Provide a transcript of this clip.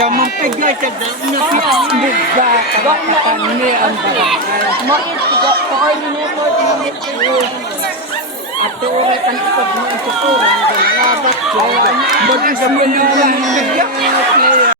Jaman pegay sa dami na kami ang barangay. Mait juga coordinator unit ato ora kan ipag mo ang tuturan dapat kaya Bagi sa mga player.